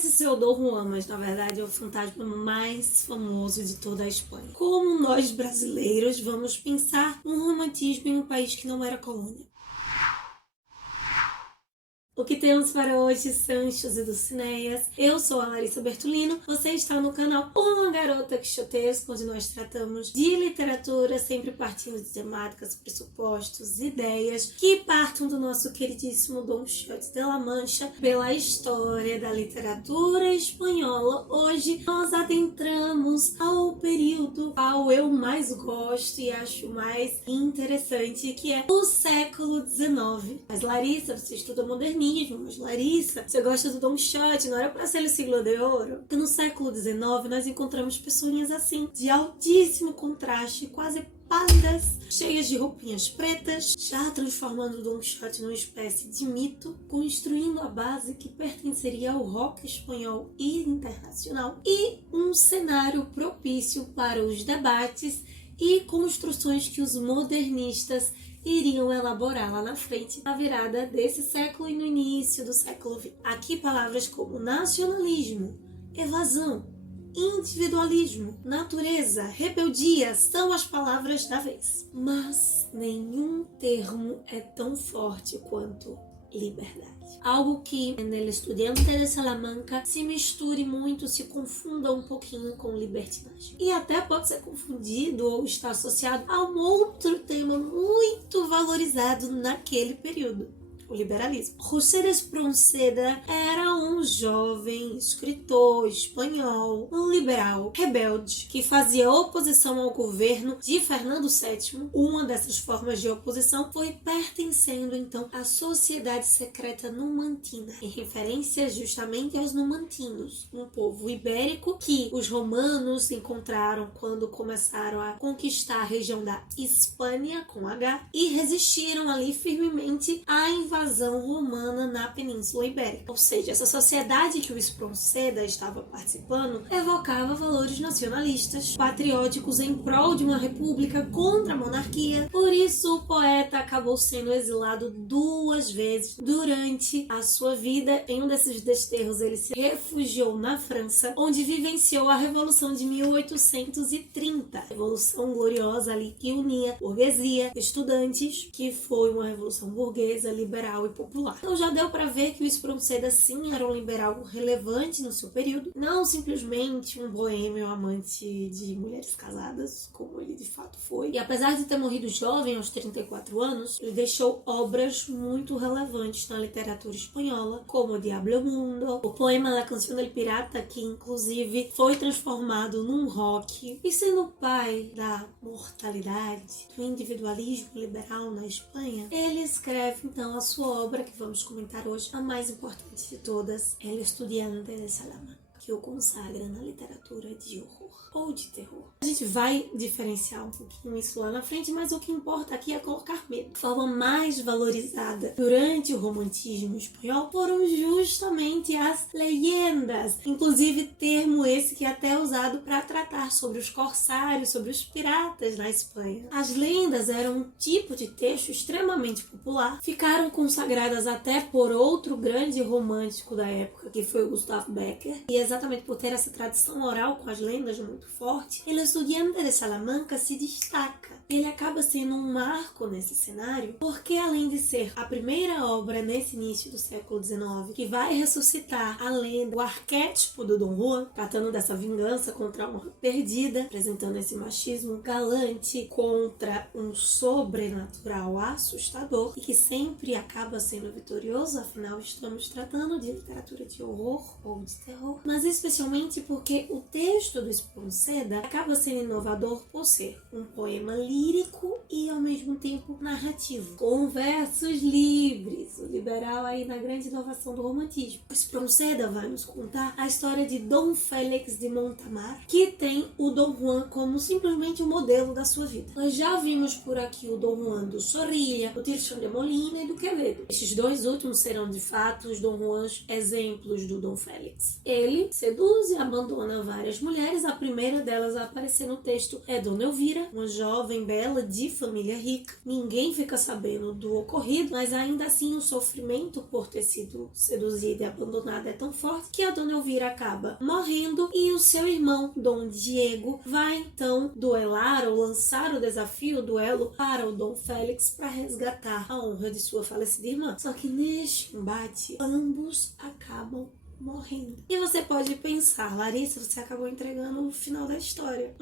parece ser o Dom Juan, mas na verdade é o fantasma mais famoso de toda a Espanha. Como nós brasileiros vamos pensar no romantismo em um país que não era colônia? O que temos para hoje, Sanchos e Dulcineias? Eu sou a Larissa Bertolino, você está no canal Uma Garota Quixotesca, onde nós tratamos de literatura, sempre partindo de temáticas, pressupostos, ideias que partam do nosso queridíssimo Don Quixote de la Mancha pela história da literatura espanhola. Hoje nós adentramos ao período ao eu mais gosto e acho mais interessante, que é o século XIX. Mas Larissa, você estuda modernismo, mas Larissa, você gosta do Don Quixote, não era pra ser o siglo de ouro? Porque no século XIX nós encontramos pessoinhas assim, de altíssimo contraste, quase pálidas, cheias de roupinhas pretas, já transformando o Don Quixote numa espécie de mito, construindo a base que pertenceria ao rock espanhol e internacional, e um cenário propício para os debates e construções que os modernistas iriam elaborar lá na frente, na virada desse século e no início do século XX. Aqui palavras como nacionalismo, evasão, individualismo, natureza, rebeldia são as palavras da vez. Mas nenhum termo é tão forte quanto liberdade. Algo que no Estudiante de Salamanca se misture muito, se confunda um pouquinho com libertinagem. E até pode ser confundido ou estar associado a um outro tema muito valorizado naquele período: o liberalismo. José de Espronceda era um jovem escritor espanhol, um liberal rebelde, que fazia oposição ao governo de Fernando VII. Uma dessas formas de oposição foi pertencendo então à sociedade secreta numantina, em referência justamente aos numantinos, um povo ibérico que os romanos encontraram quando começaram a conquistar a região da Hispânia, com H, e resistiram ali firmemente à invasão romana na Península Ibérica. Ou seja, essa sociedade que o Espronceda estava participando evocava valores nacionalistas, patrióticos em prol de uma república contra a monarquia. Por isso, o poeta acabou sendo exilado 2 vezes durante a sua vida. Em um desses desterros, ele se refugiou na França, onde vivenciou a Revolução de 1830. Revolução gloriosa ali que unia burguesia, estudantes, que foi uma revolução burguesa, liberal e popular. Então já deu para ver que o Espronceda sim era um liberal relevante no seu período, não simplesmente um boêmio amante de mulheres casadas, como ele de fato foi. E apesar de ter morrido jovem, aos 34 anos, ele deixou obras muito relevantes na literatura espanhola, como O Diablo Mundo, o poema La Canción del Pirata, que inclusive foi transformado num rock, e sendo o pai da mortalidade, do individualismo liberal na Espanha, ele escreve então a sua obra que vamos comentar hoje, a mais importante de todas, El Estudiante de Salamanca, que o consagra na literatura de horror ou de terror. A gente vai diferenciar um pouquinho isso lá na frente, mas o que importa aqui é colocar medo. A forma mais valorizada durante o romantismo espanhol foram justamente as leyendas, inclusive termo esse que é até usado para tratar sobre os corsários, sobre os piratas na Espanha. As lendas eram um tipo de texto extremamente popular, ficaram consagradas até por outro grande romântico da época, que foi o Gustav Becker, e exatamente por ter essa tradição oral com as lendas muito forte, El Estudiante de Salamanca se destaca. Ele acaba sendo um marco nesse cenário, porque além de ser a primeira obra nesse início do século XIX que vai ressuscitar a lenda, o arquétipo do Dom Juan, tratando dessa vingança contra a honra perdida, apresentando esse machismo galante contra um sobrenatural assustador e que sempre acaba sendo vitorioso, afinal estamos tratando de literatura de horror ou de terror, mas especialmente porque o texto do Espronceda acaba sendo inovador por ser um poema lírico e ao mesmo tempo narrativo, com versos livres, o liberal aí na grande inovação do romantismo. Espronceda vai nos contar a história de Dom Félix de Montamar, que tem o Dom Juan como simplesmente o modelo da sua vida. Nós já vimos por aqui o Dom Juan do Zorrilla, do Tirso de Molina e do Quevedo. Estes 2 últimos serão de fato os Dom Juans exemplos do Dom Félix. Ele seduz e abandona várias mulheres. A primeira delas a aparecer no texto é Dona Elvira, uma jovem bela de família rica. Ninguém fica sabendo do ocorrido, mas ainda assim o sofrimento por ter sido seduzida e abandonada é tão forte que a Dona Elvira acaba morrendo e o seu irmão, Dom Diego, vai então duelar ou lançar o desafio, o duelo para o Dom Félix para resgatar a honra de sua falecida irmã. Só que neste embate, ambos acabam morrendo. E você pode pensar, Larissa, você acabou entregando o final da história.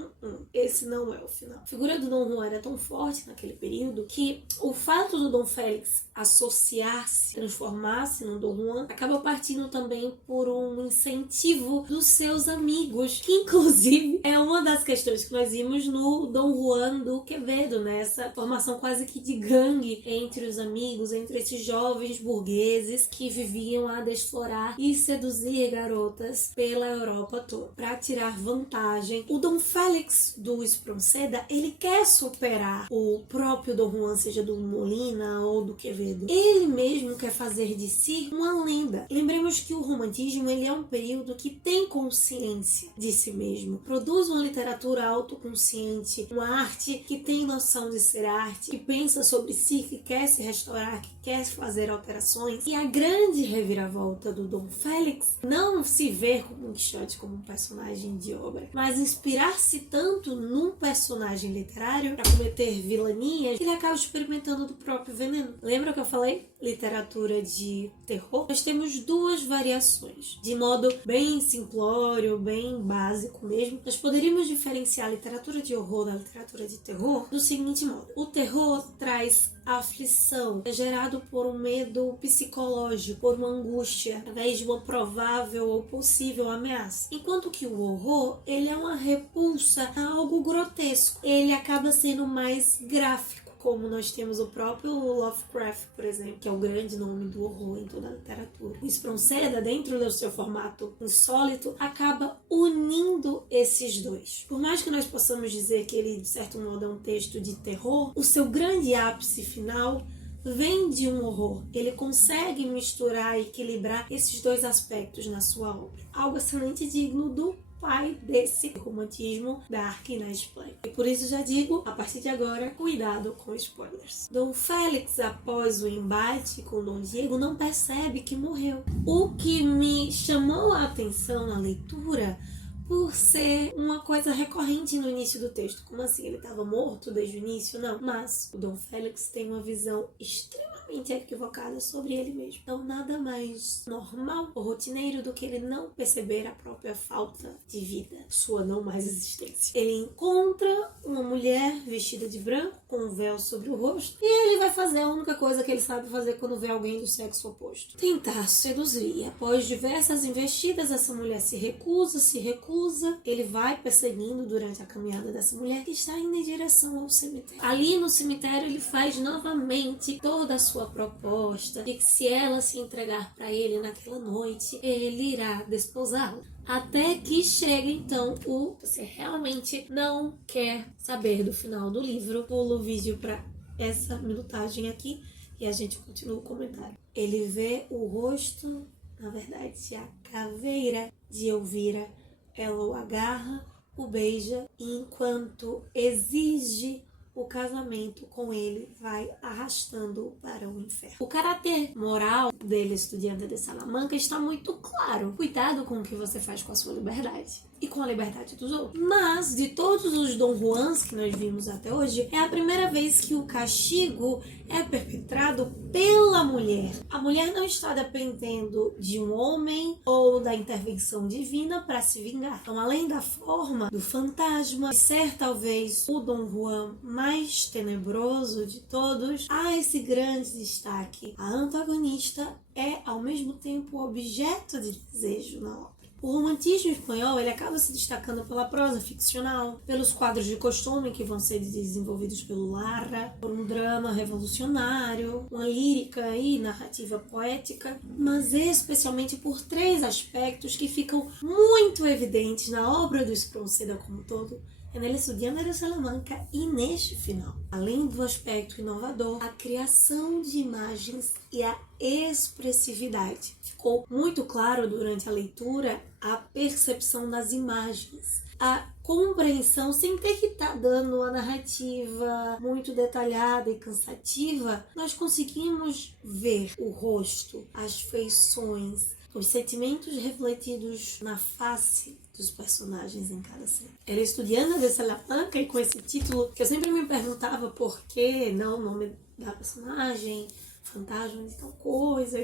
Esse não é o final. A figura do Dom Juan era tão forte naquele período que o fato do Dom Félix associar-se, transformar-se no Dom Juan, acaba partindo também por um incentivo dos seus amigos, que inclusive é uma das questões que nós vimos no Dom Juan do Quevedo, né? Essa formação quase que de gangue entre os amigos, entre esses jovens burgueses que viviam a desflorar e seduzir garotas pela Europa toda para tirar vantagem. O Dom Félix do Espronceda, ele quer superar o próprio Dom Juan, seja do Molina ou do Quevedo. Ele mesmo quer fazer de si uma lenda. Lembremos que o romantismo, ele é um período que tem consciência de si mesmo, produz uma literatura autoconsciente, uma arte que tem noção de ser arte, que pensa sobre si, que quer se restaurar, que quer fazer alterações. E a grande reviravolta do Dom Félix não se ver como um Quixote como um personagem de obra, mas inspirar-se tanto num personagem literário para cometer vilanias, ele acaba experimentando do próprio veneno. Lembra que eu falei? Literatura de terror? Nós temos duas variações. De modo bem simplório, bem básico mesmo, nós poderíamos diferenciar a literatura de horror da literatura de terror do seguinte modo. O terror traz aflição, é gerado por um medo psicológico, por uma angústia, através de uma provável ou possível ameaça. Enquanto que o horror, ele é uma repulsa a algo grotesco. Ele acaba sendo mais gráfico, como nós temos o próprio Lovecraft, por exemplo, que é o grande nome do horror em toda a literatura. O Espronceda, dentro do seu formato insólito, acaba unindo esses dois. Por mais que nós possamos dizer que ele, de certo modo, é um texto de terror, o seu grande ápice final vem de um horror. Ele consegue misturar e equilibrar esses dois aspectos na sua obra. Algo excelente e digno do pai desse romantismo dark na Espanha. E por isso já digo, a partir de agora, cuidado com spoilers. Dom Félix, após o embate com Dom Diego, não percebe que morreu. O que me chamou a atenção na leitura por ser uma coisa recorrente no início do texto. Como assim? Ele estava morto desde o início? Não. Mas o Dom Félix tem uma visão extremamente equivocada sobre ele mesmo. Então, nada mais normal ou rotineiro do que ele não perceber a própria falta de vida, sua não mais existência. Ele encontra uma mulher vestida de branco, com um véu sobre o rosto, e ele vai fazer a única coisa que ele sabe fazer quando vê alguém do sexo oposto: tentar seduzir. E após diversas investidas, essa mulher se recusa. Ele vai perseguindo durante a caminhada dessa mulher, que está indo em direção ao cemitério. Ali no cemitério, ele faz novamente toda a sua proposta de que se ela se entregar para ele naquela noite, ele irá desposá-la. Até que chega então o você realmente não quer saber do final do livro. Pulo o vídeo para essa minutagem aqui e a gente continua o comentário. Ele vê o rosto, na verdade, a caveira de Elvira. Ela o agarra, o beija e enquanto exige o casamento com ele, vai arrastando-o para o inferno. O caráter moral dele, estudiante de Salamanca, está muito claro. Cuidado com o que você faz com a sua liberdade e com a liberdade dos outros. Mas, de todos os Dom Juans que nós vimos até hoje, é a primeira vez que o castigo é perpetrado pela mulher. A mulher não está dependendo de um homem ou da intervenção divina para se vingar. Então, além da forma do fantasma, de ser talvez o Dom Juan mais tenebroso de todos, há esse grande destaque. A antagonista é, ao mesmo tempo, objeto de desejo na obra. O romantismo espanhol ele acaba se destacando pela prosa ficcional, pelos quadros de costume que vão ser desenvolvidos pelo Larra, por um drama revolucionário, uma lírica e narrativa poética, mas especialmente por três aspectos que ficam muito evidentes na obra do Espronceda como um todo, é El Estudiante de Salamanca e neste final, além do aspecto inovador, a criação de imagens e a expressividade. Ficou muito claro durante a leitura a percepção das imagens, a compreensão sem ter que estar dando a narrativa muito detalhada e cansativa. Nós conseguimos ver o rosto, as feições, os sentimentos refletidos na face dos personagens em cada cena. Era Estudiante de Salamanca, e com esse título que eu sempre me perguntava por que não o nome da personagem, fantasma de tal coisa,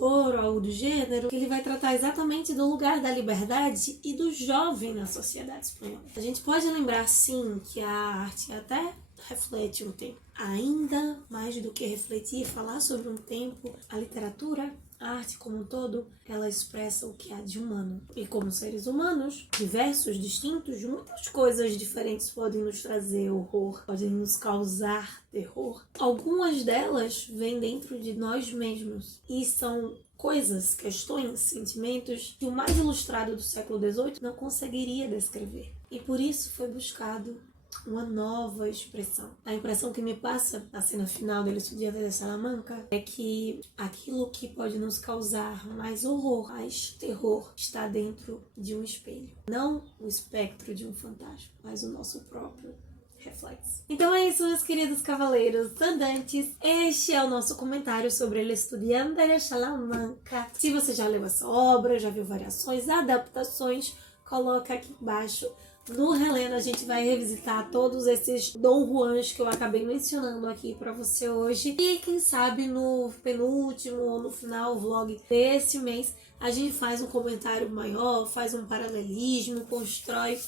ou algo do gênero, que ele vai tratar exatamente do lugar da liberdade e do jovem na sociedade espanhola. A gente pode lembrar, sim, que a arte até reflete um tempo. Ainda mais do que refletir e falar sobre um tempo, a literatura, a arte como um todo, ela expressa o que há de humano. E como seres humanos, diversos, distintos, muitas coisas diferentes podem nos trazer horror, podem nos causar terror. Algumas delas vêm dentro de nós mesmos e são coisas, questões, sentimentos que o mais ilustrado do século XVIII não conseguiria descrever. E por isso foi buscado uma nova expressão. A impressão que me passa na cena final do El Estudiante de Salamanca é que aquilo que pode nos causar mais horror, mais terror, está dentro de um espelho. Não o espectro de um fantasma, mas o nosso próprio reflexo. Então é isso, meus queridos cavaleiros andantes. Este é o nosso comentário sobre El Estudiante de Salamanca. Se você já leu essa obra, já viu variações, adaptações, coloca aqui embaixo. No Relendo a gente vai revisitar todos esses Dom Juans que eu acabei mencionando aqui pra você hoje. E quem sabe no penúltimo ou no final vlog desse mês a gente faz um comentário maior, faz um paralelismo, constrói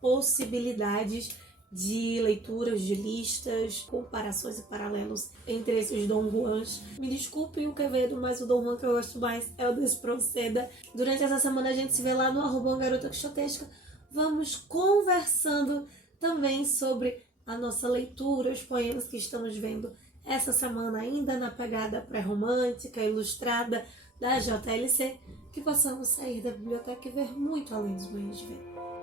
possibilidades de leituras, de listas, comparações e paralelos entre esses Dom Juans. Me desculpem o Quevedo, mas o Dom Juan que eu gosto mais é o Despronceda. Durante essa semana a gente se vê lá no @garota_quixotesca. Vamos conversando também sobre a nossa leitura, os poemas que estamos vendo essa semana ainda na pegada pré-romântica, ilustrada da JLC, que possamos sair da biblioteca e ver muito além dos meios de ver.